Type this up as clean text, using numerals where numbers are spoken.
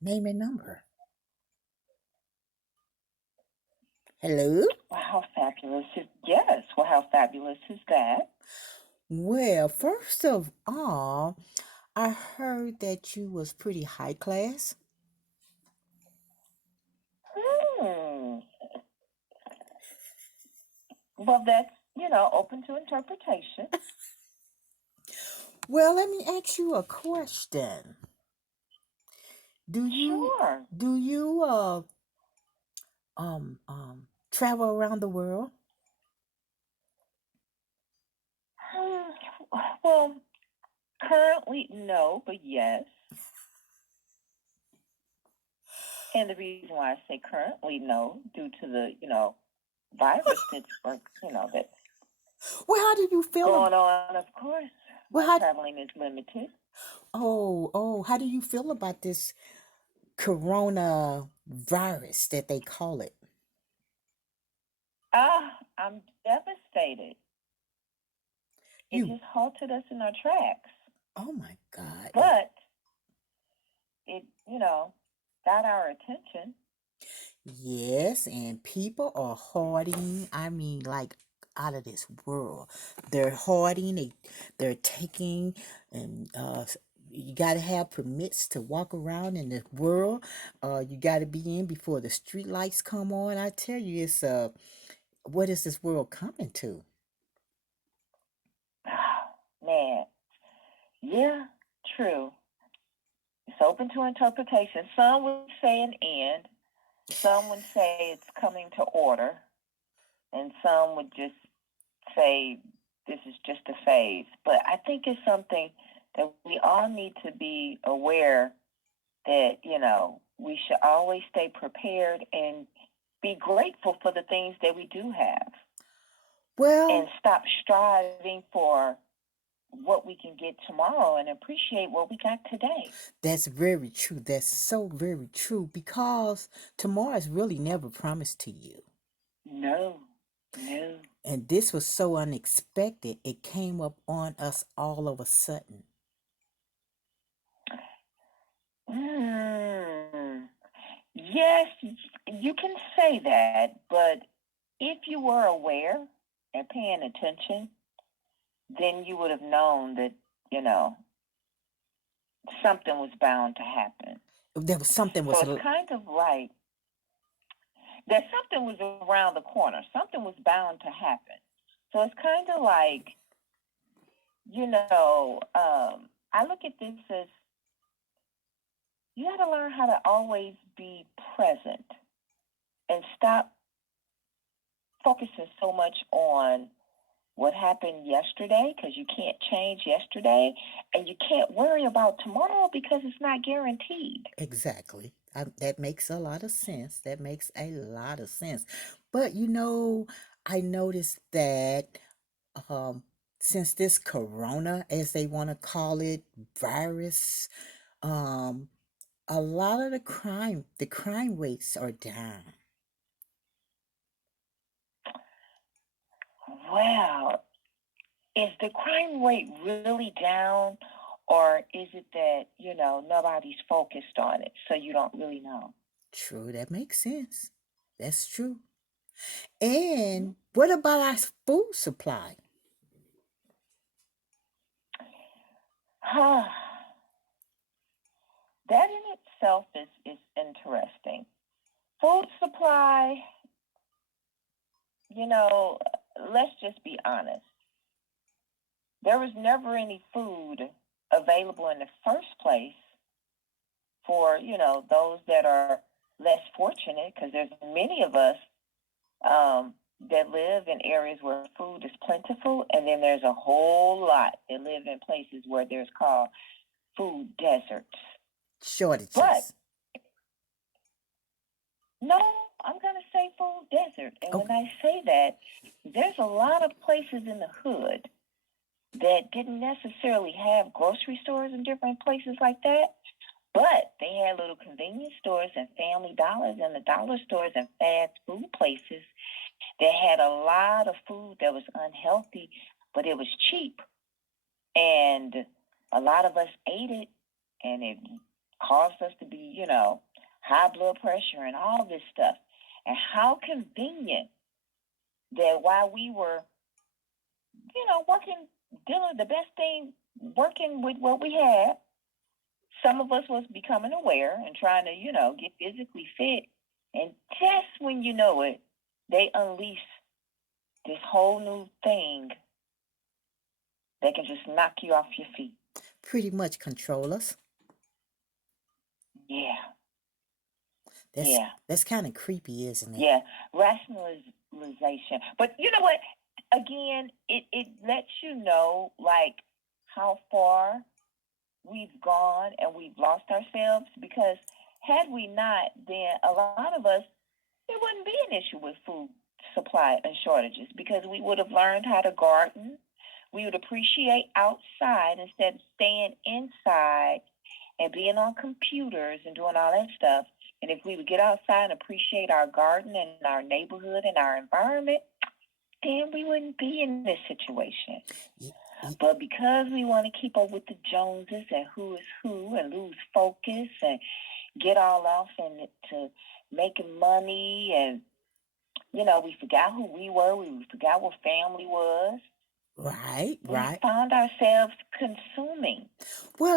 Name and number. Hello? Well, how fabulous is yes? Well, how fabulous is that? Well, first of all, I heard that you was pretty high class. Hmm. Well, that's open to interpretation. Well, let me ask you a question. Do you Sure. do you travel around the world? Hmm. Well, currently no, but yes. And the reason why I say currently no, due to the virus that's Well, how do you feel going on. Of course, well my how traveling is limited. how do you feel about this corona virus that they call it? I'm devastated. It You just halted us in our tracks. oh my God. But it, got our attention. Yes, and people are hoarding. I mean, like out of this world. They're hoarding. They're taking, and you got to have permits to walk around in the world. You got to be in before the street lights come on. I tell you, it's what is this world coming to? Man, yeah, true. It's open to interpretation. Some would say an end, some would say it's coming to order, and some would just say this is just a phase. But I think it's something that we all need to be aware that, we should always stay prepared and be grateful for the things that we do have and Well, stop striving for what we can get tomorrow and appreciate what we got today. that's very true. That's so very true because tomorrow is really never promised to you. No, no. And this was so unexpected. It came up on us all of a sudden. Mm. Yes, you can say that, but if you were aware and paying attention, then you would have known that, you know, something was bound to happen. There was something So was it's kind of like that something was around the corner. Something was bound to happen. So it's kind of like, I look at this as you got to learn how to always be present and stop focusing so much on what happened yesterday because you can't change yesterday and you can't worry about tomorrow because it's not guaranteed. exactly. That makes a lot of sense. That makes a lot of sense. But I noticed that um, since this corona, as they want to call it, virus, um, a lot of the crime rates are down. Well, is the crime rate really down or is it that, nobody's focused on it so you don't really know? True, that makes sense. That's true. And what about our food supply? That in itself is interesting. Food supply, you know, let's just be honest. There was never any food available in the first place for, those that are less fortunate because there's many of us that live in areas where food is plentiful, and then there's a whole lot that live in places where there's called food deserts. But Shortages. no, I'm going to say food desert. And when Okay. I say that, there's a lot of places in the hood that didn't necessarily have grocery stores and different places like that, but they had little convenience stores and family dollars and the dollar stores and fast food places that had a lot of food that was unhealthy, but it was cheap. And a lot of us ate it and it caused us to be, high blood pressure and all this stuff. And how convenient that while we were, working, doing the best thing, working with what we had, some of us was becoming aware and trying to, get physically fit. And just when you know it, they unleash this whole new thing that can just knock you off your feet. Pretty much control us. Yeah, That's yeah, that's kind of creepy, isn't it? yeah. Rationalization. But you know what? Again, it lets you know like how far we've gone and we've lost ourselves, because had we not, then a lot of us, it wouldn't be an issue with food supply and shortages, because we would have learned how to garden. We would appreciate outside instead of staying inside and being on computers and doing all that stuff. And if we would get outside and appreciate our garden and our neighborhood and our environment, then we wouldn't be in this situation. Y- y- But because we want to keep up with the Joneses and who is who and lose focus and get all off into making money, and we forgot who we were. We forgot what family was. Right, We right. found ourselves consuming. Well,